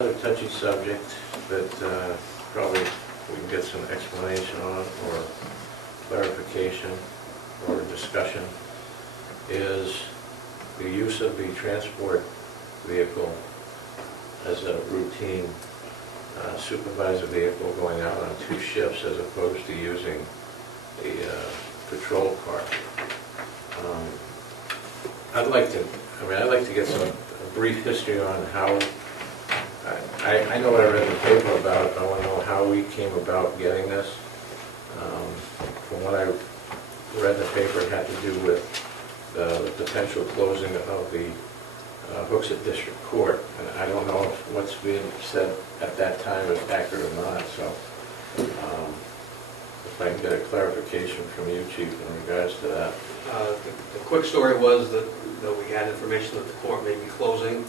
Another touchy subject that probably we can get some explanation on or clarification or discussion is the use of the transport vehicle as a routine supervisor vehicle going out on 2 shifts as opposed to using a patrol car. I'd like to get a brief history on how. I know what I read in the paper about it, but I want to know how we came about getting this. From what I read in the paper, it had to do with the potential closing of the Hooksett District Court. And I don't know if what's being said at that time is accurate or not, so if I can get a clarification from you, Chief, in regards to that. The quick story was that we had information that the court may be closing.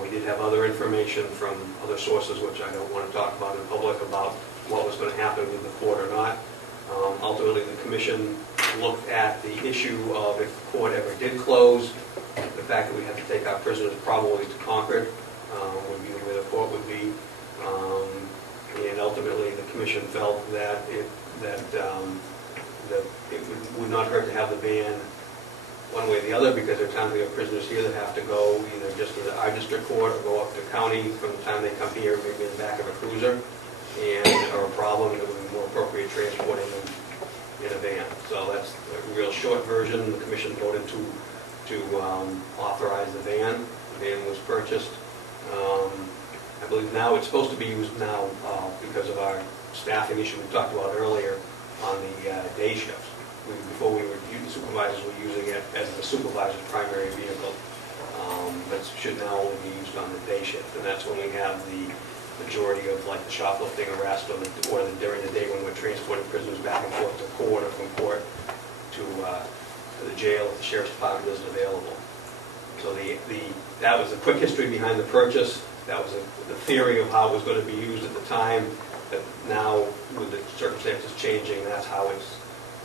We did have other information from other sources, which I don't want to talk about in public, about what was going to happen with the court or not. Ultimately, the commission looked at the issue of if the court ever did close, the fact that we had to take our prisoners probably to Concord would be where the court would be. And ultimately, the commission felt that it would not hurt to have the van one way or the other, because there are times we have prisoners here that have to go either just to our district court or go up to county from the time they come here, maybe in the back of a cruiser, and are a problem, that would be more appropriate transporting them in a van. So that's a real short version. The commission voted to authorize the van. The van was purchased. I believe now it's supposed to be used now because of our staffing issue we talked about earlier on the day shifts. Before we were supervisors were using it as the supervisor's primary vehicle, but should now only be used on the day shift, and that's when we have the majority of like the shoplifting arrest or during the day when we're transporting prisoners back and forth to court or from court to the jail if the sheriff's department isn't available. So that was a quick history behind the purchase. That was the theory of how it was going to be used at the time, but now with the circumstances changing, that's how it's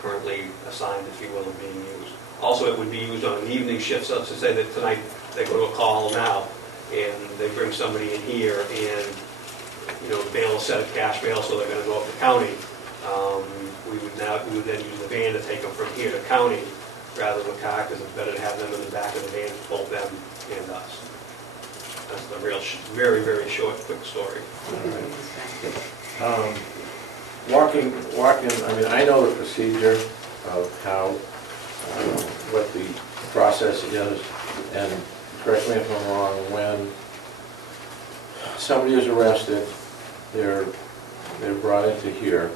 currently assigned, if you will, and being used. Also, it would be used on an evening shift, so let's just say that tonight they go to a call now, and they bring somebody in here, and bail is set at cash bail, so they're going to go up to county. We would then use the van to take them from here to county rather than a car, because it's better to have them in the back of the van, both them and us. That's the real, very, very short, quick story. Walking, I mean, I know the procedure of how, what the process is, and correct me if I'm wrong, when somebody is arrested, they're brought into here,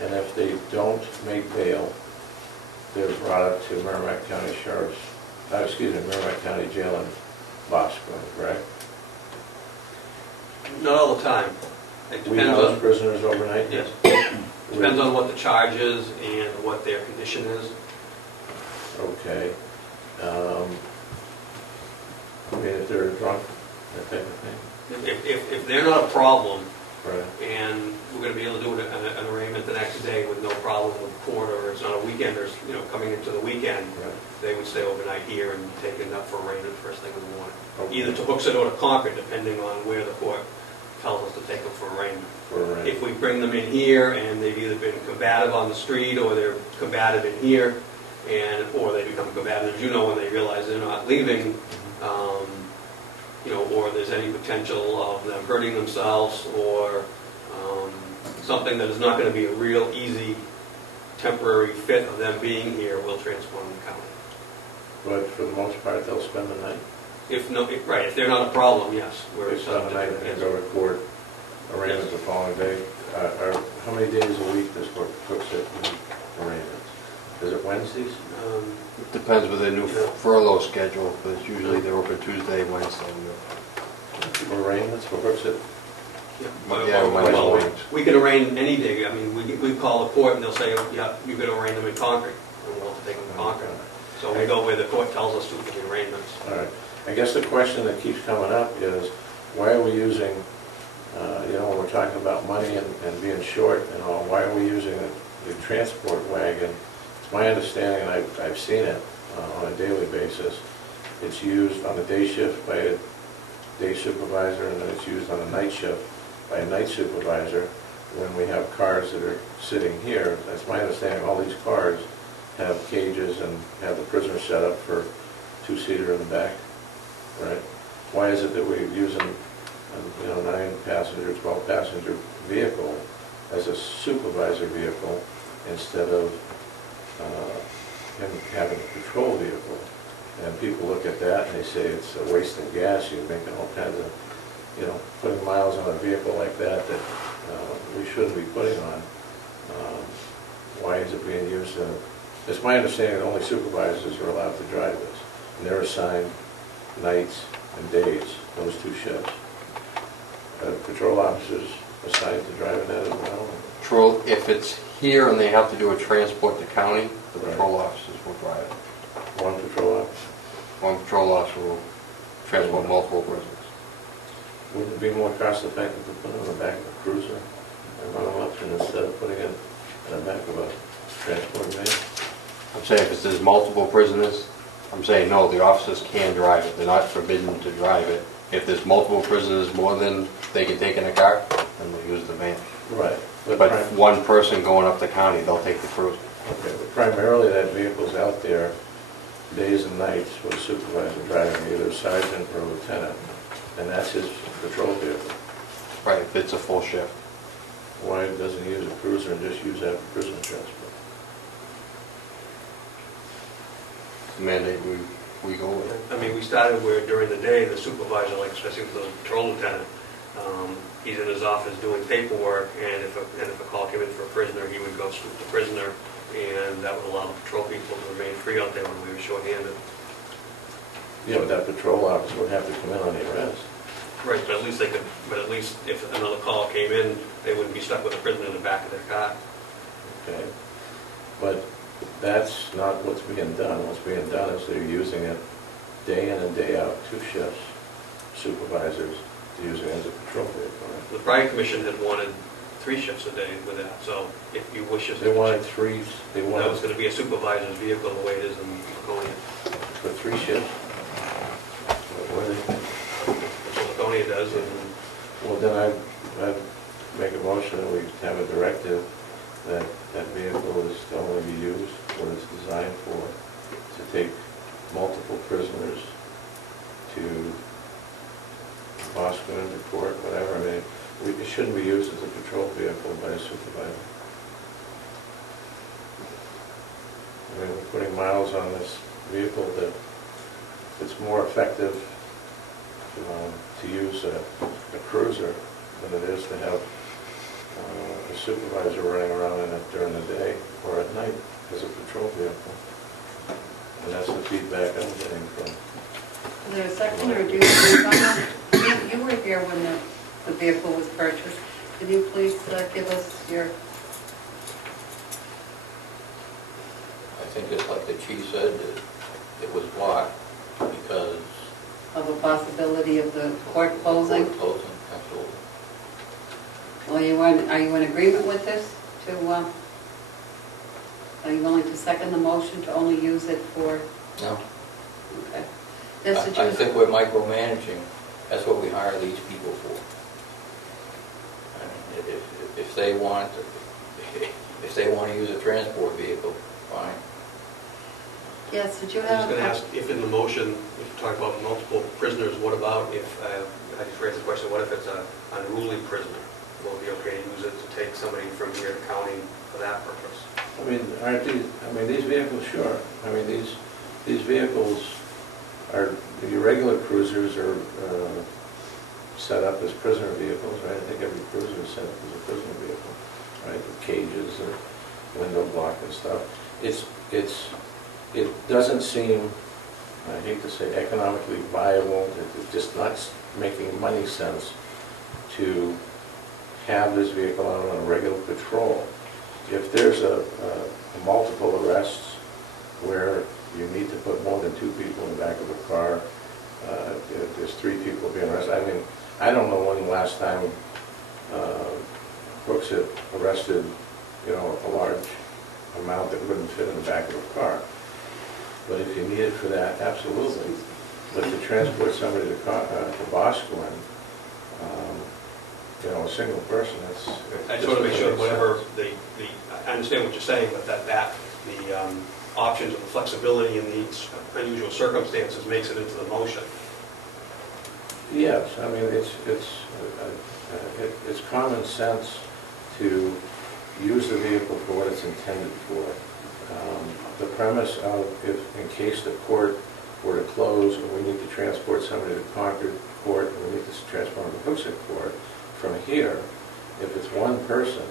and if they don't make bail, they're brought up to Merrimack County Merrimack County Jail in Boston, correct? Not all the time. It We depends house on prisoners overnight? Yes. Depends on what the charge is and what their condition is. Okay. I mean, if they're drunk, that type of thing? If they're not a problem, Right. and we're going to be able to do an arraignment the next day with no problem with court, or it's on a weekend, or coming into the weekend, Right. they would stay overnight here and be taken up for arraignment first thing in the morning. Okay. Either to Hooksett or to Concord, depending on where the court tells us to take them for arraignment. If we bring them in here and they've either been combative on the street or they're combative in here, or they become combative, when they realize they're not leaving, or there's any potential of them hurting themselves or something that is not going to be a real easy temporary fit of them being here, we'll transform the county. But for the most part, they'll spend the night? If they're not a problem, yes. They spend the night and then go to court, arraignment the following day? How many days a week does Hooksett do arraignments? Is it Wednesdays? It depends with their new furlough schedule, but it's usually they're open Tuesday, Wednesday. For arraignments for Hooksett? Yeah, Well, we can arraign any day. I mean, we call the court and they'll say, yeah, you could arraign them in Concord, and we'll have to take them to Concord. So we go where the court tells us to for the arraignments. All right. I guess the question that keeps coming up is, why are we using, when we're talking about money and being short and all, why are we using the transport wagon? It's my understanding, and I've seen it on a daily basis, it's used on the day shift by a day supervisor, and then it's used on a night shift by a night supervisor. When we have cars that are sitting here, that's my understanding, all these cars have cages and have the prisoner set up for two-seater in the back, right? Why is it that we're using, 9-passenger, 12-passenger vehicle as a supervisor vehicle instead of him having a patrol vehicle? And people look at that and they say it's a waste of gas, you're making all kinds of, putting miles on a vehicle like that we shouldn't be putting on. Why is it being used? It's my understanding that only supervisors are allowed to drive this. And they're assigned nights and days, those two shifts. Patrol officers assigned to driving that as well. Patrol, if it's here and they have to do a transport to county, the patrol officers will drive it. One patrol officer. One patrol officer will transport multiple prisoners. Wouldn't it be more cost effective to put it on the back of a cruiser and run them up instead of putting it in the back of a transport van? I'm saying if there's multiple prisoners, I'm saying no, the officers can drive it. They're not forbidden to drive it. If there's multiple prisoners more than they can take in a car, then they'll use the van. Right. But one person going up the county, they'll take the cruiser. Okay, but primarily that vehicle's out there days and nights with a supervisor driving, either a sergeant or a lieutenant, and that's his patrol vehicle. Right, if it's a full shift. Why doesn't he use a cruiser and just use that for prisoner transport? The mandate we go with. I mean, we started where during the day, the supervisor, like especially with the patrol lieutenant, he's in his office doing paperwork, and if a call came in for a prisoner, he would go scoop the prisoner, and that would allow the patrol people to remain free out there when we were shorthanded. Yeah, but that patrol officer would have to come in on the arrest. Right, but at least they could, but at least if another call came in, they wouldn't be stuck with a prisoner in the back of their car. Okay, but that's not what's being done. What's being done is they're using it day in and day out, two shifts, supervisors to use it as a patrol vehicle. The prior commission had wanted 3 shifts a day with that, so if you wish us to... They wanted three, they That wanted was going to be a supervisor's vehicle the way it is in Laconia. for 3 shifts. What are they? That's what Laconia does, and Well, then I'd make a motion that we have a directive that that vehicle is to only be used what it's designed for, to take multiple prisoners to Boston, to court, whatever. I mean, it shouldn't be used as a patrol vehicle by a supervisor. I mean, we're putting miles on this vehicle that it's more effective to use a cruiser than it is to have a supervisor running around in it during the day or at night as a patrol vehicle. And that's the feedback I'm getting from. Is there a second, or do you were here when the vehicle was purchased. Can you please give us your... I think just like the chief said, it was blocked because... of a possibility of the court closing? Court closing, absolutely. Well, are you in agreement with this? Are you willing to second the motion to only use it for... No. Okay. I think we're micromanaging. That's what we hire these people for. I mean, if they want to use a transport vehicle, fine. Yes, did you I'm have... just going to ask if in the motion, if you talk about multiple prisoners, what about if, I just raised the question, what if it's an unruly prisoner? Will it be okay to use it to take somebody from here to county for that purpose? I mean, these vehicles, sure. I mean, these vehicles are, the regular cruisers are set up as prisoner vehicles, right? I think every cruiser is set up as a prisoner vehicle, right? With cages and window block and stuff. It doesn't seem, I hate to say, economically viable. It's just not making money sense to have this vehicle out on a regular patrol. If there's a multiple arrests where you need to put more than 2 people in the back of a car, if there's 3 people being arrested. I mean, I don't know when the last time Brooks had arrested, a large amount that wouldn't fit in the back of a car. But if you need it for that, absolutely. But to transport somebody to Boscawen, you know, a single person, that's. I just want to make sure whatever I understand what you're saying, but that the options and the flexibility in these unusual circumstances makes it into the motion. Yes, I mean, it's common sense to use the vehicle for what it's intended for. The premise of if, in case the court were to close, and we need to transport somebody to Concord Court, and we need to transport them to Hooksett Court, from here, if it's one person,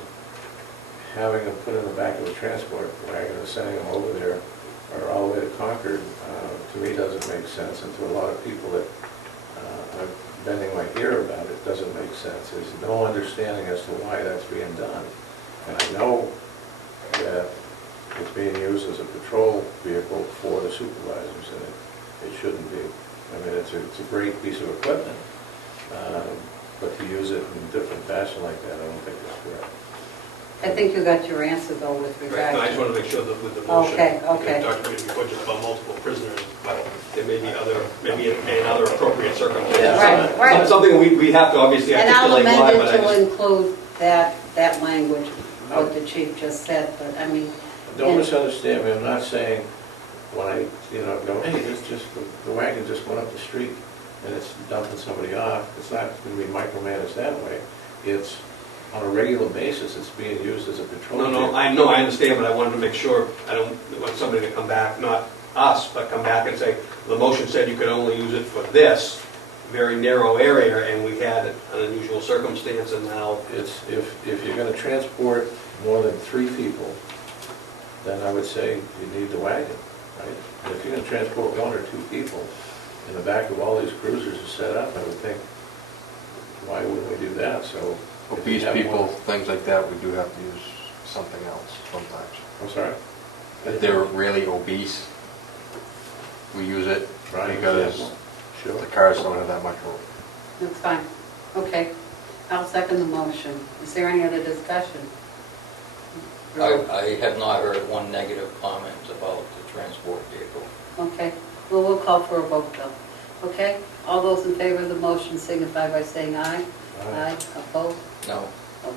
having them put in the back of a transport wagon and sending them over there or all the way to Concord, to me doesn't make sense, and to a lot of people that are bending my ear about it, doesn't make sense. There's no understanding as to why that's being done. And I know that it's being used as a patrol vehicle for the supervisors, and it shouldn't be. I mean, it's a great piece of equipment, but to use it in a different fashion like that, I don't think is correct. I think you got your answer though with Right, regard no, I to. just want to make sure that with the motion. Okay. Because Dr. Peterson, before just about multiple prisoners, but there may be other appropriate circumstances. Yeah. Right. Something we have to obviously And I'll articulate why, amend but it I to just. include that language, what the chief just said, but I mean. Don't misunderstand me, I'm not saying when I, go, hey, the wagon just went up the street and it's dumping somebody off, it's not going to be micromanaged that way. It's on a regular basis, it's being used as a patrol vehicle. I understand, but I wanted to make sure, I don't want somebody to come back, not us, but come back and say, the motion said you could only use it for this very narrow area, and we had an unusual circumstance, and now. It's, if you're going to transport more than 3 people, then I would say you need the wagon, right? And if you're going to transport 1 or 2 people, in the back of all these cruisers are set up, I would think, why wouldn't we do that? So. if you Obese have people, more- things like that, we do have to use something else sometimes. I'm sorry? If they're really obese, we use it Right, because example. Sure. the cars don't have that much room. That's fine. Okay. I'll second the motion. Is there any other discussion? I have not heard one negative comment about the transport vehicle. Okay. Well, we'll call for a vote though. Okay? All those in favor of the motion signify by saying aye. Aye. Opposed? No, Okay.